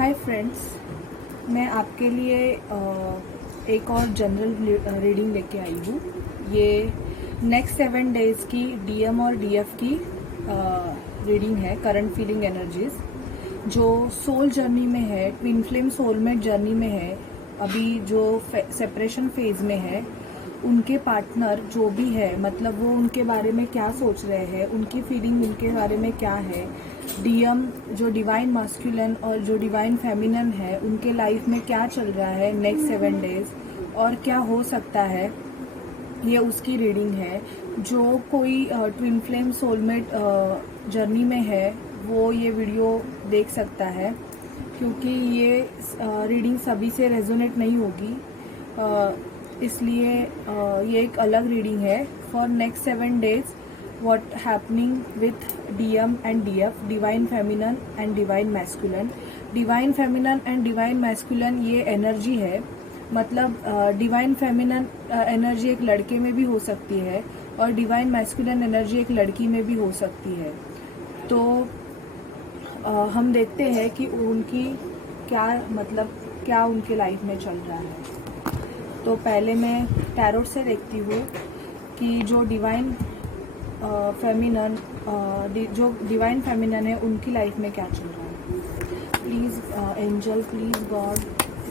Hi friends, मैं आपके लिए एक और जनरल रीडिंग लेके आई हूँ। ये नेक्स्ट 7 डेज़ की डीएम और डीएफ की रीडिंग है। करंट फीलिंग एनर्जीज जो सोल जर्नी में है, ट्विन फ्लेम सोलमेट जर्नी में है, अभी जो सेपरेशन फेज में है, उनके पार्टनर जो भी है, मतलब वो उनके बारे में क्या सोच रहे हैं, उनकी फीलिंग उनके बारे में क्या है। डीएम जो डिवाइन मास्कुलिन और जो डिवाइन फेमिनिन है, उनके लाइफ में क्या चल रहा है नेक्स्ट 7 डेज और क्या हो सकता है, ये उसकी रीडिंग है। जो कोई ट्विन फ्लेम सोलमेट जर्नी में है वो ये वीडियो देख सकता है, क्योंकि ये रीडिंग सभी से रेजोनेट नहीं होगी, इसलिए ये एक अलग रीडिंग है। For next 7 days what happening with DM and DF, divine feminine and divine masculine. Divine feminine and divine masculine ये एनर्जी है, मतलब डिवाइन फेमिनिन एनर्जी एक लड़के में भी हो सकती है और डिवाइन मैस्कुलिन एनर्जी एक लड़की में भी हो सकती है। तो हम देखते हैं कि उनकी क्या, मतलब क्या उनके लाइफ में चल रहा है। तो पहले मैं टैरोट से देखती हूँ कि जो डिवाइन फेमिनिन जो डिवाइन फेमिनिन है उनकी लाइफ में क्या चल रहा है। Please angel, please God,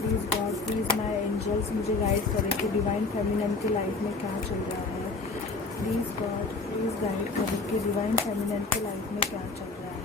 please my angels मुझे गाइड करें कि डिवाइन फेमिनिन की लाइफ में क्या चल रहा है। प्लीज़ गॉड, प्लीज़ गाइड करें कि डिवाइन फेमिनिन की लाइफ में क्या चल रहा है।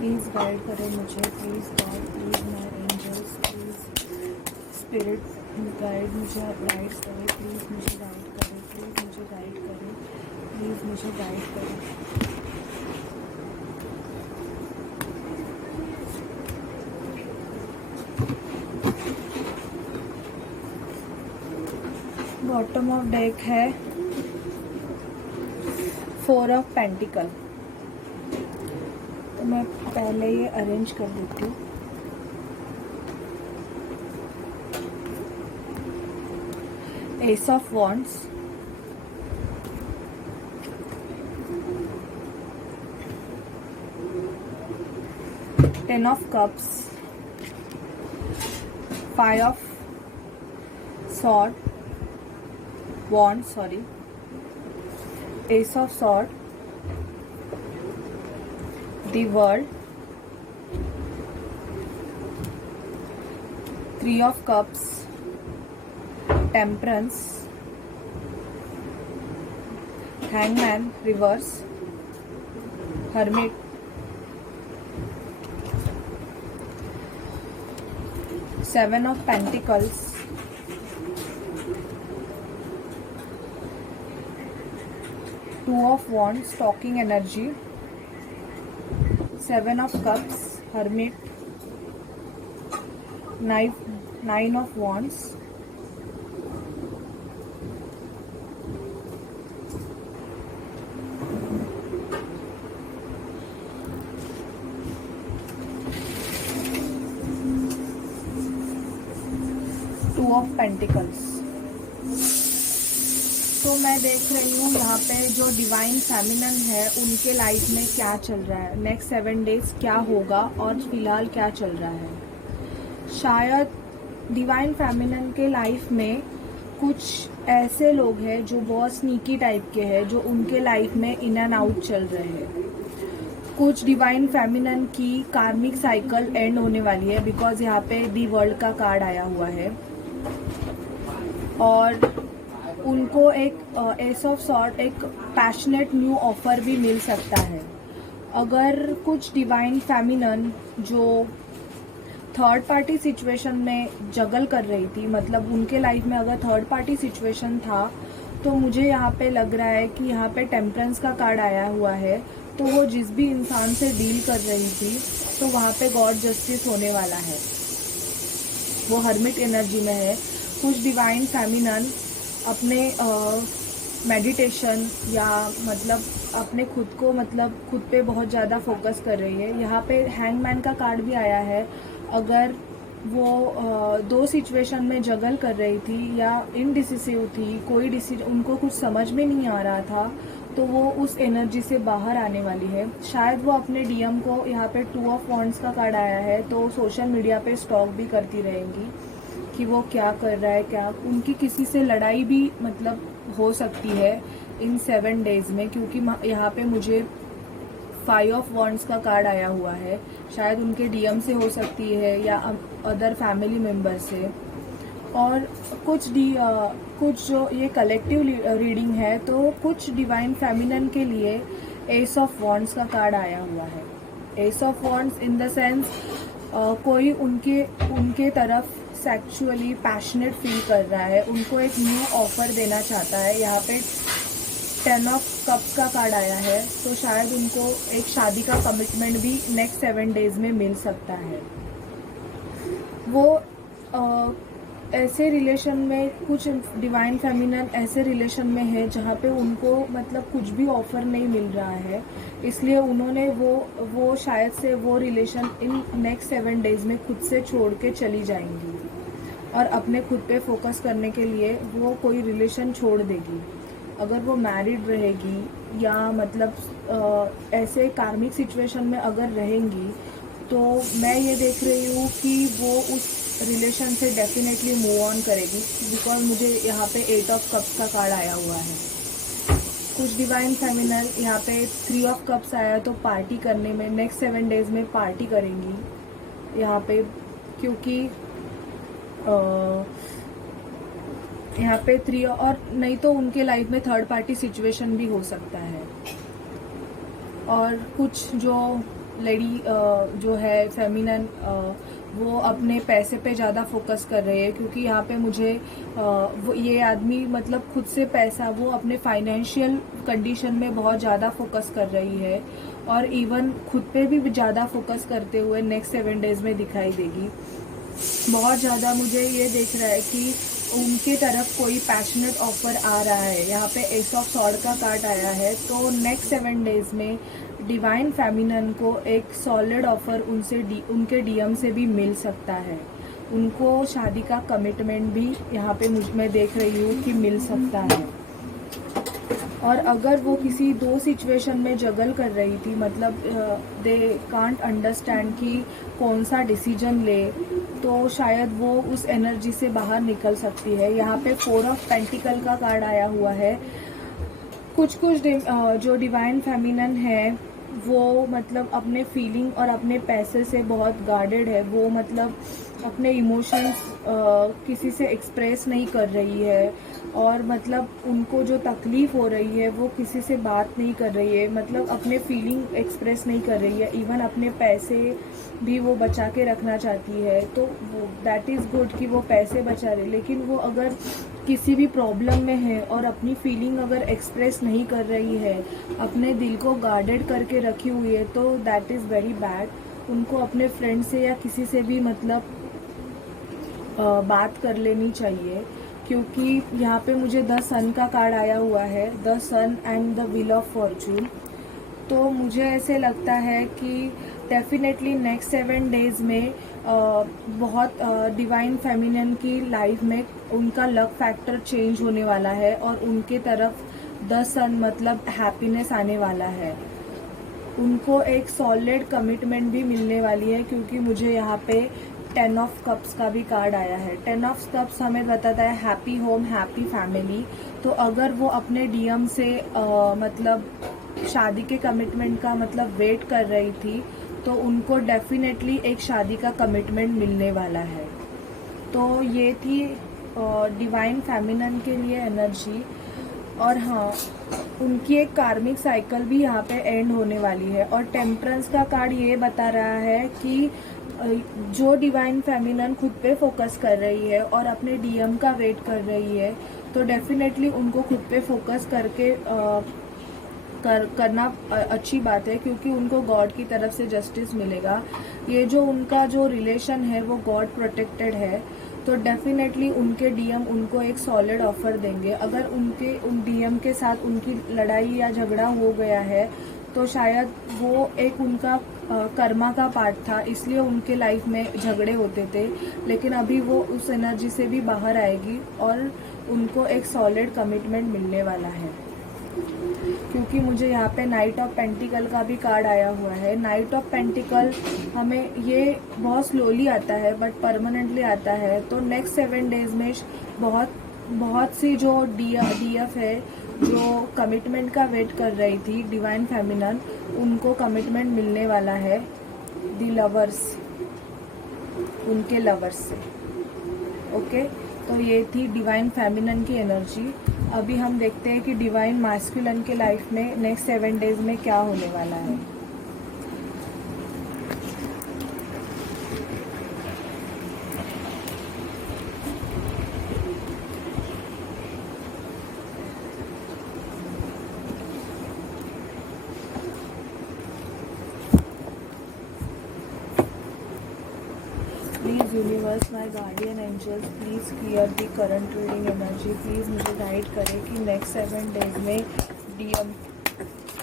प्लीज़ गाइड करें मुझे, please God, please my angels, please spirit guide, मुझे गाइड करें, प्लीज़ मुझे गाइड करें, प्लीज़ मुझे गाइड करें, प्लीज़ मुझे गाइड करें। बॉटम ऑफ डेक है 4 ऑफ पेंटिकल। तो मैं पहले ये अरेंज कर देती हूँ। Ace of wands, ten of cups, 5 of sword, wand, sorry, ace of sword, the world, 3 of cups, temperance, hangman, reverse, hermit, 7 of pentacles, 2 of wands, talking energy, 7 of cups, hermit, 9 of wands, two of pentacles. तो मैं देख रही हूँ यहाँ पे जो divine feminine है उनके लाइफ में क्या चल रहा है, नेक्स्ट 7 डेज क्या होगा और फिलहाल क्या चल रहा है। शायद डिवाइन फेमिनिन के लाइफ में कुछ ऐसे लोग हैं जो बहुत स्नीकी टाइप के हैं, जो उनके लाइफ में इन एंड आउट चल रहे हैं। कुछ डिवाइन फेमिनिन की कार्मिक साइकिल एंड होने वाली है, बिकॉज यहाँ पे दी वर्ल्ड का कार्ड आया हुआ है। और उनको एक एस ऑफ सॉर्ड, एक पैशनेट न्यू ऑफर भी मिल सकता है। अगर कुछ डिवाइन फेमिनिन जो थर्ड पार्टी सिचुएशन में जगल कर रही थी, मतलब उनके लाइफ में अगर थर्ड पार्टी सिचुएशन था, तो मुझे यहाँ पे लग रहा है कि यहाँ पे टेम्परेंस का कार्ड आया हुआ है। तो वो जिस भी इंसान से डील कर रही थी, तो वहाँ पे गॉड जस्टिस होने वाला है। वो हर्मिट एनर्जी में है कुछ डिवाइन फेमिनन अपने मेडिटेशन या मतलब अपने खुद को मतलब खुद पे बहुत ज़्यादा फोकस कर रही है। यहाँ पे हैंगमैन का कार्ड भी आया है। अगर वो दो सिचुएशन में जगल कर रही थी या इनडिसिसिव थी, कोई डिसीजन उनको कुछ समझ में नहीं आ रहा था, तो वो उस एनर्जी से बाहर आने वाली है। शायद वो अपने डीएम को, यहाँ पे 2 ऑफ वॉन्ड्स का कार्ड आया है, तो सोशल मीडिया पे स्टॉक भी करती रहेंगी कि वो क्या कर रहा है, क्या उनकी किसी से लड़ाई भी मतलब हो सकती है इन 7 डेज में, क्योंकि यहाँ पे मुझे 5 ऑफ वॉन्ड्स का कार्ड आया हुआ है। शायद उनके डीएम से हो सकती है या अदर फैमिली मेम्बर से। और कुछ जो ये कलेक्टिव रीडिंग है, तो कुछ डिवाइन फेमिनन के लिए एस ऑफ वॉन्ड्स का कार्ड आया हुआ है। S of wands in the sense कोई उनके तरफ सेक्सुअली पैशनेट फील कर रहा है, उनको एक न्यू ऑफर देना चाहता है। यहाँ पे 10 ऑफ कप्स का कार्ड आया है, तो शायद उनको एक शादी का कमिटमेंट भी नेक्स्ट 7 डेज में मिल सकता है। वो ऐसे रिलेशन में, कुछ डिवाइन फेमिनन ऐसे रिलेशन में है जहाँ पे उनको मतलब कुछ भी ऑफर नहीं मिल रहा है, इसलिए उन्होंने वो शायद से वो रिलेशन इन नेक्स्ट 7 डेज में खुद से छोड़ के चली जाएंगी और अपने खुद पे फोकस करने के लिए वो कोई रिलेशन छोड़ देगी। अगर वो मैरिड रहेगी या मतलब ऐसे कार्मिक सिचुएशन में अगर रहेंगी, तो मैं ये देख रही हूँ कि वो उस रिलेशन से डेफिनेटली मूव ऑन करेगी, बिकॉज मुझे यहाँ पे 8 ऑफ कप्स का कार्ड आया हुआ है। कुछ डिवाइन फेमिनल यहाँ पे 3 ऑफ कप्स आया है, तो पार्टी करने में नेक्स्ट 7 डेज में पार्टी करेंगी यहाँ पे, क्योंकि यहाँ पे 3, और नहीं तो उनके लाइफ में थर्ड पार्टी सिचुएशन भी हो सकता है। और कुछ जो लेडी जो है फेमिनन, वो अपने पैसे पे ज़्यादा फोकस कर रहे हैं, क्योंकि यहाँ पे मुझे वो ये आदमी मतलब खुद से पैसा, वो अपने फाइनेंशियल कंडीशन में बहुत ज़्यादा फोकस कर रही है और इवन खुद पे भी ज़्यादा फोकस करते हुए नेक्स्ट 7 डेज में दिखाई देगी। बहुत ज़्यादा मुझे ये देख रहा है कि उनके तरफ कोई पैशनेट ऑफर आ रहा है। यहाँ पे एस ऑफ सॉर्ड का कार्ड आया है, तो नेक्स्ट 7 डेज में डिवाइन फेमिनन को एक सॉलिड ऑफर उनके डीएम से भी मिल सकता है। उनको शादी का कमिटमेंट भी यहाँ पे मैं देख रही हूँ कि मिल सकता है। और अगर वो किसी 2 सिचुएशन में जगल कर रही थी, मतलब दे कांट अंडरस्टैंड कि कौन सा डिसीजन ले, तो शायद वो उस एनर्जी से बाहर निकल सकती है। यहाँ पे 4 ऑफ पेंटिकल का कार्ड आया हुआ है। कुछ जो डिवाइन फेमिनन है, वो मतलब अपने फीलिंग और अपने पैसे से बहुत गार्डेड है। वो मतलब अपने इमोशंस किसी से एक्सप्रेस नहीं कर रही है, और मतलब उनको जो तकलीफ़ हो रही है वो किसी से बात नहीं कर रही है, मतलब अपने फीलिंग एक्सप्रेस नहीं कर रही है। इवन अपने पैसे भी वो बचा के रखना चाहती है, तो वो दैट इज़ गुड कि वो पैसे बचा रही, लेकिन वो अगर किसी भी प्रॉब्लम में है और अपनी फीलिंग अगर एक्सप्रेस नहीं कर रही है, अपने दिल को गार्डेड करके रखी हुई है, तो दैट इज़ वेरी बैड। उनको अपने फ्रेंड से या किसी से भी मतलब बात कर लेनी चाहिए, क्योंकि यहाँ पे मुझे द सन का कार्ड आया हुआ है, the sun and the wheel of fortune. तो मुझे ऐसे लगता है कि डेफिनेटली नेक्स्ट 7 डेज में बहुत डिवाइन फेमिनिन की लाइफ में उनका लक फैक्टर चेंज होने वाला है और उनके तरफ द सन मतलब हैप्पीनेस आने वाला है। उनको एक सॉलिड कमिटमेंट भी मिलने वाली है, क्योंकि मुझे यहाँ पे 10 ऑफ कप्स का भी कार्ड आया है। 10 ऑफ कप्स हमें बताता है हैप्पी होम, हैप्पी फैमिली। तो अगर वो अपने डीएम से मतलब शादी के कमिटमेंट का मतलब वेट कर रही थी, तो उनको डेफिनेटली एक शादी का कमिटमेंट मिलने वाला है। तो ये थी डिवाइन फेमिनन के लिए एनर्जी। और हाँ, उनकी एक कार्मिक साइकिल भी यहाँ पे एंड होने वाली है। और टेम्परेंस का कार्ड ये बता रहा है कि जो डिवाइन फेमिनन खुद पे फोकस कर रही है और अपने डीएम का वेट कर रही है, तो डेफिनेटली उनको खुद पे फोकस करके करना अच्छी बात है, क्योंकि उनको गॉड की तरफ से जस्टिस मिलेगा। ये जो उनका जो रिलेशन है वो गॉड प्रोटेक्टेड है, तो डेफिनेटली उनके डीएम उनको एक सॉलिड ऑफर देंगे। अगर उन डीएम के साथ उनकी लड़ाई या झगड़ा हो गया है तो शायद वो एक उनका कर्मा का पार्ट था, इसलिए उनके लाइफ में झगड़े होते थे। लेकिन अभी वो उस एनर्जी से भी बाहर आएगी और उनको एक सॉलिड कमिटमेंट मिलने वाला है। क्योंकि मुझे यहाँ पे नाइट ऑफ पेंटिकल का भी कार्ड आया हुआ है। नाइट ऑफ पेंटिकल हमें ये बहुत स्लोली आता है बट परमानेंटली आता है। तो नेक्स्ट 7 डेज में बहुत सी जो डीएफ है जो कमिटमेंट का वेट कर रही थी, डिवाइन फेमिनन, उनको कमिटमेंट मिलने वाला है दी लवर्स, उनके लवर्स से। ओके, तो ये थी डिवाइन फेमिनन की एनर्जी। अभी हम देखते हैं कि डिवाइन मैस्कुलिन के लाइफ में नेक्स्ट 7 डेज में क्या होने वाला है। Please universe, my guardian angels, please clear the current reading energy. Please मुझे गाइड करें कि नेक्स्ट 7 डेज में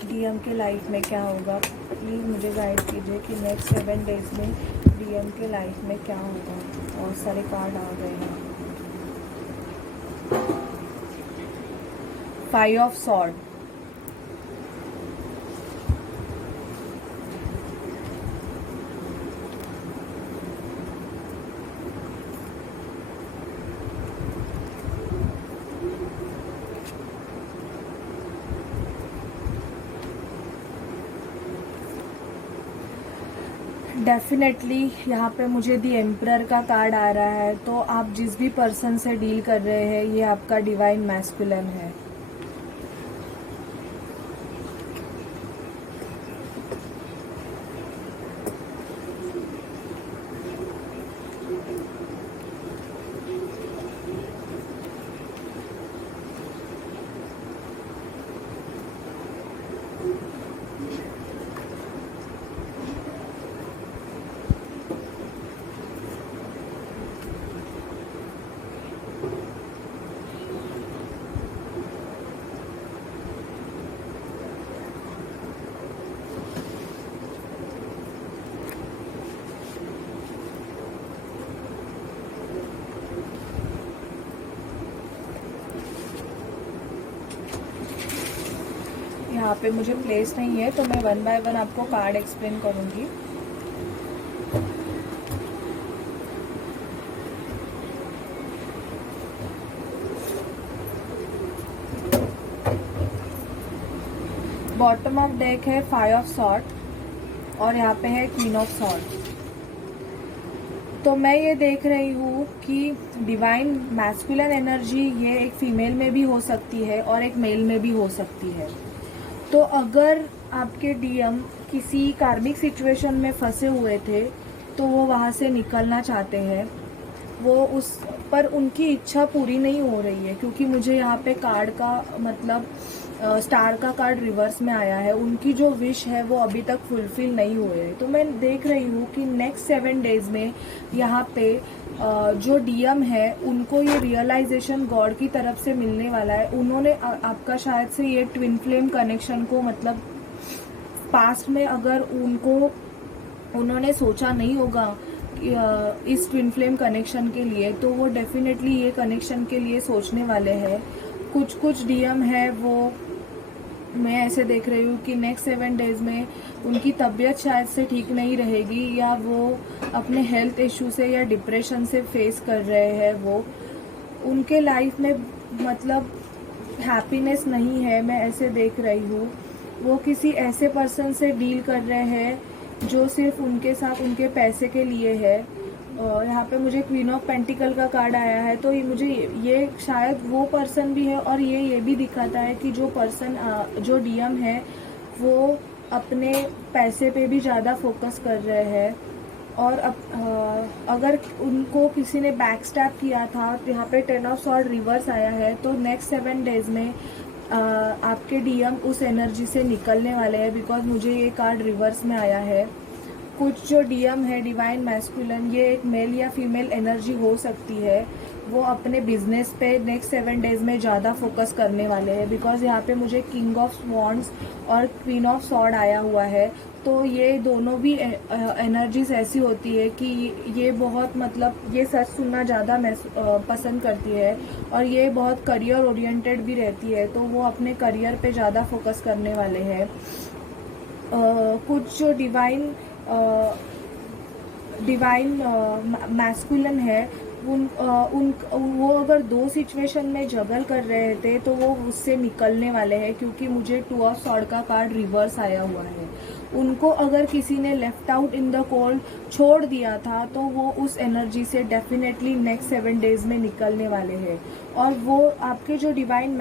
डीएम के लाइफ में क्या होगा। प्लीज़ मुझे गाइड कीजिए कि नेक्स्ट 7 डेज में डीएम के लाइफ में क्या होगा। बहुत सारे कार्ड आ गए हैं। 5 ऑफ सॉर्ड, डेफिनेटली यहाँ पे मुझे दी एम्परर का कार्ड आ रहा है। तो आप जिस भी पर्सन से डील कर रहे हैं ये आपका डिवाइन मैस्कुलिन है। यहाँ पे मुझे प्लेस नहीं है तो मैं 1 बाय 1 आपको कार्ड एक्सप्लेन करूँगी। बॉटम ऑफ डेक है 5 ऑफ सॉर्ड और यहाँ पे है क्वीन ऑफ सॉर्ड। तो मैं ये देख रही हूँ कि डिवाइन मैस्कुलिन एनर्जी ये एक फीमेल में भी हो सकती है और एक मेल में भी हो सकती है। तो अगर आपके डीएम किसी कार्मिक सिचुएशन में फंसे हुए थे तो वो वहाँ से निकलना चाहते हैं, वो उस पर उनकी इच्छा पूरी नहीं हो रही है। क्योंकि मुझे यहाँ पे कार्ड का मतलब स्टार का कार्ड रिवर्स में आया है। उनकी जो विश है वो अभी तक फुलफिल नहीं हुए है। तो मैं देख रही हूँ कि नेक्स्ट 7 डेज में यहाँ पे जो डीएम है उनको ये रियलाइजेशन गॉड की तरफ से मिलने वाला है। उन्होंने आपका शायद से ये ट्विन फ्लेम कनेक्शन को मतलब पास्ट में अगर उन्होंने सोचा नहीं होगा इस ट्विन फ्लेम कनेक्शन के लिए, तो वो डेफिनेटली ये कनेक्शन के लिए सोचने वाले हैं। कुछ डीएम है वो मैं ऐसे देख रही हूँ कि नेक्स्ट 7 डेज में उनकी तबीयत शायद से ठीक नहीं रहेगी या वो अपने हेल्थ इशू से या डिप्रेशन से फेस कर रहे हैं। वो उनके लाइफ में मतलब हैप्पीनेस नहीं है, मैं ऐसे देख रही हूँ। वो किसी ऐसे पर्सन से डील कर रहे हैं जो सिर्फ उनके साथ उनके पैसे के लिए है। यहाँ पे मुझे क्वीन ऑफ पेंटिकल का कार्ड आया है। तो मुझे ये शायद वो पर्सन भी है और ये भी दिखाता है कि जो पर्सन जो डीएम है वो अपने पैसे पे भी ज़्यादा फोकस कर रहे हैं। और अगर उनको किसी ने बैक स्टैप किया था तो यहाँ पे 10 ऑफ सॉर्ड रिवर्स आया है। तो नेक्स्ट 7 डेज में आपके डीएम उस एनर्जी से निकलने वाले हैं बिकॉज मुझे ये कार्ड रिवर्स में आया है। कुछ जो डीएम है डिवाइन मैस्कुलिन, ये एक मेल या फीमेल एनर्जी हो सकती है। वो अपने बिजनेस पे नेक्स्ट 7 डेज में ज़्यादा फोकस करने वाले हैं, बिकॉज यहाँ पे मुझे किंग ऑफ स्वॉन्ड्स और क्वीन ऑफ सॉर्ड आया हुआ है। तो ये दोनों भी एनर्जीज ऐसी होती है कि ये बहुत मतलब ये सच सुनना ज़्यादा पसंद करती है, और ये बहुत करियर ओरिएंटेड भी रहती है। तो वो अपने करियर पे ज़्यादा फोकस करने वाले हैं। कुछ जो डिवाइन मैस्कुलिन है, वो अगर 2 सिचुएशन में जगल कर रहे थे तो वो उससे निकलने वाले हैं, क्योंकि मुझे 2 ऑफ सॉर्ड का कार्ड रिवर्स आया हुआ है। उनको अगर किसी ने left out in the cold छोड़ दिया था तो वो उस एनर्जी से डेफिनेटली नेक्स्ट 7 डेज में निकलने वाले हैं। और वो आपके जो डिवाइन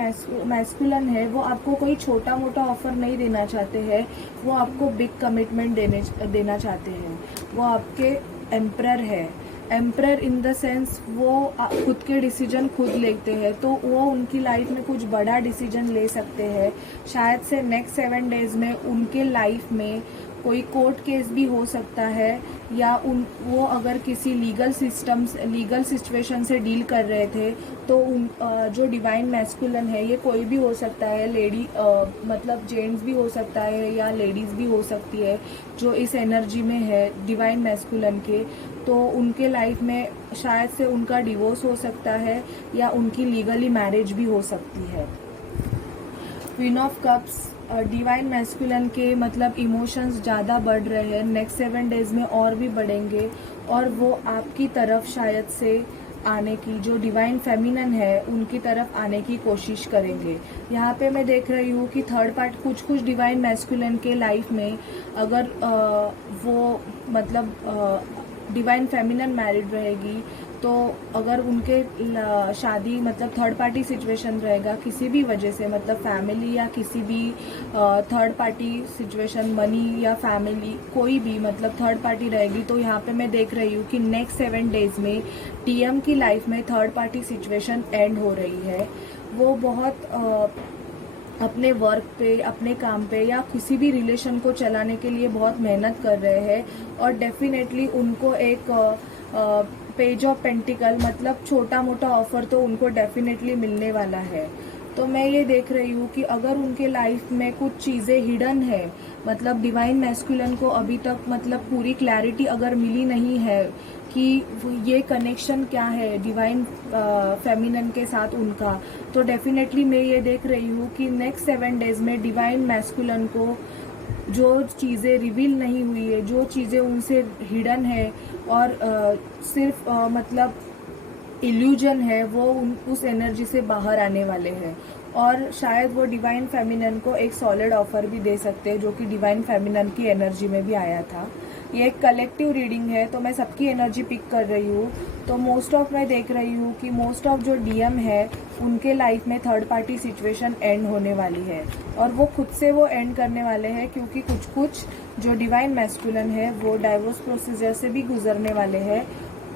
मैस्कुलिन है वो आपको कोई छोटा मोटा ऑफर नहीं देना चाहते हैं, वो आपको बिग कमिटमेंट देना चाहते हैं। वो आपके एम्परर है। एम्परर इन द सेंस वो खुद के डिसीजन खुद लेते हैं, तो वो उनकी लाइफ में कुछ बड़ा डिसीजन ले सकते हैं। शायद से नेक्स्ट 7 डेज में उनके लाइफ में कोई कोर्ट केस भी हो सकता है, या वो अगर किसी लीगल सिचुएशन से डील कर रहे थे तो जो डिवाइन मैस्कुलिन है ये कोई भी हो सकता है। लेडी मतलब जेंट्स भी हो सकता है या लेडीज़ भी हो सकती है जो इस एनर्जी में है डिवाइन मैस्कुलिन के। तो उनके लाइफ में शायद से उनका डिवोर्स हो सकता है या उनकी लीगली मैरिज भी हो सकती है। Queen of cups divine masculine के मतलब इमोशंस ज़्यादा बढ़ रहे हैं, नेक्स्ट 7 डेज में और भी बढ़ेंगे, और वो आपकी तरफ शायद से आने की, जो डिवाइन फेमिनिन है उनकी तरफ आने की कोशिश करेंगे। यहाँ पे मैं देख रही हूँ कि थर्ड पार्ट कुछ डिवाइन मैस्कुलिन के लाइफ में अगर वो मतलब डिवाइन फेमिनिन मैरिड रहेगी, तो अगर उनके शादी मतलब थर्ड पार्टी सिचुएशन रहेगा किसी भी वजह से, मतलब फैमिली या किसी भी थर्ड पार्टी सिचुएशन, मनी या फैमिली कोई भी मतलब थर्ड पार्टी रहेगी, तो यहाँ पे मैं देख रही हूँ कि नेक्स्ट 7 डेज में टीएम की लाइफ में थर्ड पार्टी सिचुएशन एंड हो रही है। वो बहुत अपने वर्क पे, अपने काम पे या किसी भी रिलेशन को चलाने के लिए बहुत मेहनत कर रहे हैं, और डेफिनेटली उनको एक पेज ऑफ पेंटिकल मतलब छोटा मोटा ऑफर तो उनको डेफिनेटली मिलने वाला है। तो मैं ये देख रही हूँ कि अगर उनके लाइफ में कुछ चीज़ें हिडन है, मतलब डिवाइन मैस्कुलिन को अभी तक मतलब पूरी क्लैरिटी अगर मिली नहीं है कि ये कनेक्शन क्या है डिवाइन फेमिनिन के साथ उनका, तो डेफिनेटली मैं ये देख रही हूँ कि नेक्स्ट 7 डेज में डिवाइन मैस्कुलिन को जो चीज़ें रिवील नहीं हुई है, जो चीज़ें उनसे हिडन है और सिर्फ मतलब इल्यूजन है, वो उस एनर्जी से बाहर आने वाले हैं। और शायद वो डिवाइन फेमिनिन को एक सॉलिड ऑफर भी दे सकते हैं, जो कि डिवाइन फेमिनिन की एनर्जी में भी आया था। ये एक कलेक्टिव रीडिंग है, तो मैं सबकी एनर्जी पिक कर रही हूँ। तो मोस्ट ऑफ मैं देख रही हूँ कि मोस्ट ऑफ जो डीएम है उनके लाइफ में थर्ड पार्टी सिचुएशन एंड होने वाली है, और वो खुद से वो एंड करने वाले हैं, क्योंकि कुछ जो डिवाइन मैस्कुलिन है वो डाइवोर्स प्रोसीजर से भी गुजरने वाले हैं।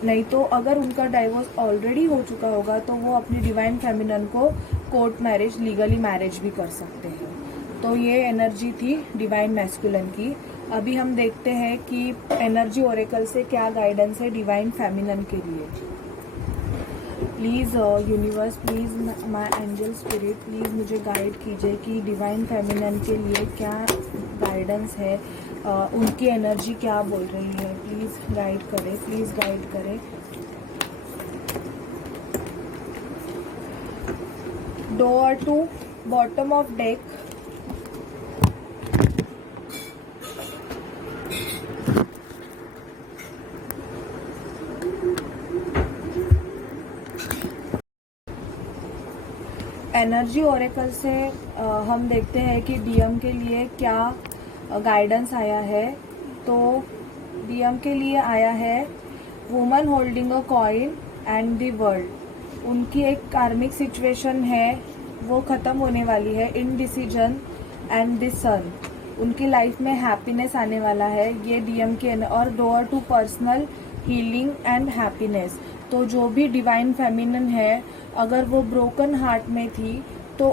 नहीं तो अगर उनका डाइवोर्स ऑलरेडी हो चुका होगा तो वो अपनी डिवाइन फेमिनिन को कोर्ट मैरिज, लीगली मैरिज भी कर सकते हैं। तो ये एनर्जी थी डिवाइन मैस्कुलिन की। अभी हम देखते हैं कि एनर्जी ओरेकल से क्या गाइडेंस है डिवाइन फेमिनिन के लिए। Please universe, please my angel spirit, please मुझे गाइड कीजिए कि डिवाइन फेमिनिन के लिए क्या गाइडेंस है, उनकी एनर्जी क्या बोल रही है। प्लीज़ गाइड करें, प्लीज़ गाइड करें। Door to bottom of deck, energy oracle से हम देखते हैं कि डीएम के लिए क्या गाइडेंस आया है। तो डीएम के लिए आया है woman holding a coin and the world. उनकी एक कार्मिक सिचुएशन है, वो ख़त्म होने वाली है। इनडिसीजन एंड द सन, उनकी लाइफ में हैप्पीनेस आने वाला है, ये डीएम के। और door to personal healing and happiness, तो जो भी डिवाइन फेमिनिन है अगर वो ब्रोकन हार्ट में थी तो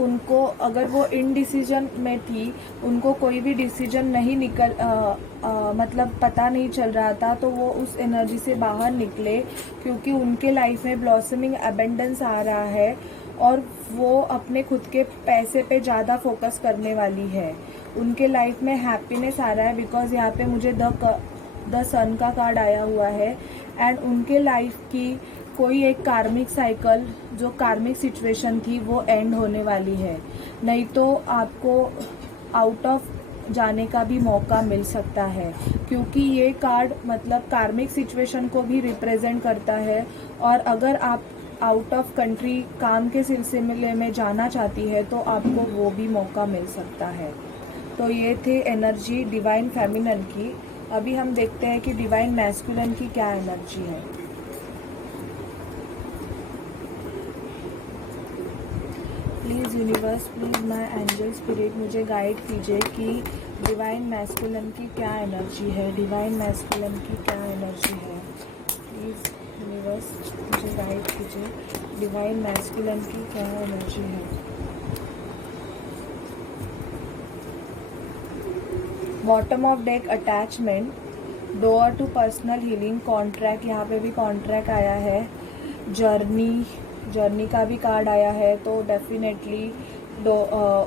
उनको अगर वो इनडिसीजन में थी, उनको कोई भी डिसीजन नहीं मतलब पता नहीं चल रहा था, तो वो उस एनर्जी से बाहर निकले, क्योंकि उनके लाइफ में ब्लॉसमिंग अबेंडेंस आ रहा है और वो अपने खुद के पैसे पे ज़्यादा फोकस करने वाली है। उनके लाइफ में हैप्पीनेस आ रहा है, बिकॉज यहाँ पे मुझे द सन का कार्ड आया हुआ है। एंड उनके लाइफ की कोई एक कार्मिक साइकिल, जो कार्मिक सिचुएशन थी, वो एंड होने वाली है। नहीं तो आपको आउट ऑफ जाने का भी मौका मिल सकता है, क्योंकि ये कार्ड मतलब कार्मिक सिचुएशन को भी रिप्रेजेंट करता है। और अगर आप आउट ऑफ कंट्री काम के सिलसिले में जाना चाहती है तो आपको वो भी मौका मिल सकता है। तो ये थे एनर्जी डिवाइन फेमिनिन की। अभी हम देखते हैं कि डिवाइन मैस्कुलिन की क्या एनर्जी है। Please universe, please my angel spirit मुझे गाइड कीजिए कि डिवाइन मैस्कुलिन की क्या एनर्जी है। डिवाइन मैस्कुलिन की क्या एनर्जी है, प्लीज़ यूनिवर्स मुझे गाइड कीजिए। डिवाइन मैस्कुलिन की क्या एनर्जी है। Bottom of deck attachment, door to personal healing, contract, यहाँ पे भी कॉन्ट्रैक्ट आया है। जर्नी का भी कार्ड आया है। तो डेफिनेटली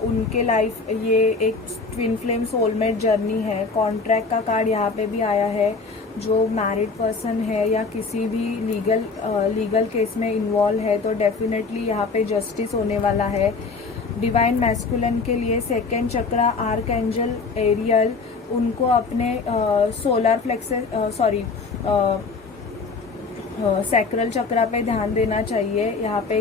उनके लाइफ ये एक ट्विन फ्लेम सोलमेट जर्नी है। कॉन्ट्रैक्ट का कार्ड यहाँ पे भी आया है। जो मैरिड पर्सन है या किसी भी लीगल केस में इन्वॉल्व है, तो डेफिनेटली यहाँ पे जस्टिस होने वाला है। डिवाइन मैस्कुलिन के लिए सेकेंड चक्रा, आर्कएंजल एरियल, उनको अपने सोलर प्लेक्सस सैक्रल चक्रा पे ध्यान देना चाहिए। यहाँ पे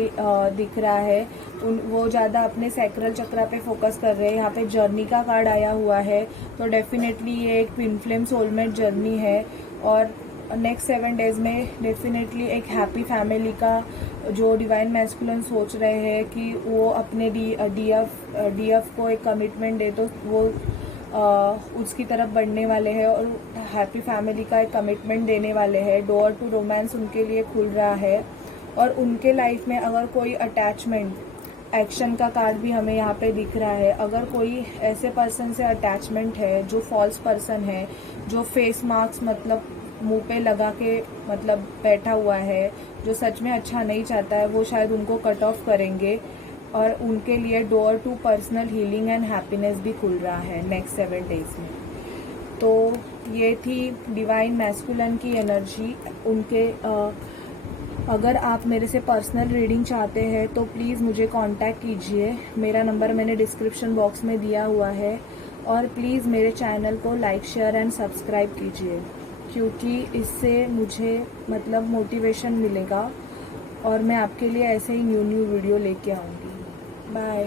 दिख रहा है वो ज़्यादा अपने सैक्रल चक्रा पे फोकस कर रहे हैं। यहाँ पे जर्नी का कार्ड आया हुआ है, तो डेफिनेटली ये एक ट्विन फ्लेम सोलमेट जर्नी है। और नेक्स्ट 7 डेज में डेफिनेटली एक हैप्पी फैमिली का जो डिवाइन मैस्कुलिन सोच रहे हैं कि वो अपने डीएफ को एक कमिटमेंट दे, तो वो उसकी तरफ बढ़ने वाले हैं और हैप्पी फैमिली का एक कमिटमेंट देने वाले हैं। डोर टू रोमांस उनके लिए खुल रहा है। और उनके लाइफ में अगर कोई अटैचमेंट, एक्शन का कार्ड भी हमें यहाँ पे दिख रहा है। अगर कोई ऐसे पर्सन से अटैचमेंट है जो फॉल्स पर्सन है, जो फेस मार्क्स मतलब मुंह पे लगा के मतलब बैठा हुआ है, जो सच में अच्छा नहीं चाहता है, वो शायद उनको कट ऑफ करेंगे। और उनके लिए door to personal healing and happiness भी खुल रहा है नेक्स्ट 7 डेज में। तो ये थी डिवाइन मैस्कुलिन की एनर्जी। उनके अगर आप मेरे से पर्सनल रीडिंग चाहते हैं तो प्लीज़ मुझे कांटेक्ट कीजिए। मेरा नंबर मैंने डिस्क्रिप्शन बॉक्स में दिया हुआ है। और प्लीज़ मेरे चैनल को लाइक, शेयर एंड सब्सक्राइब कीजिए, क्योंकि इससे मुझे मतलब मोटिवेशन मिलेगा और मैं आपके लिए ऐसे ही न्यू वीडियो लेके आऊँगी। बाय।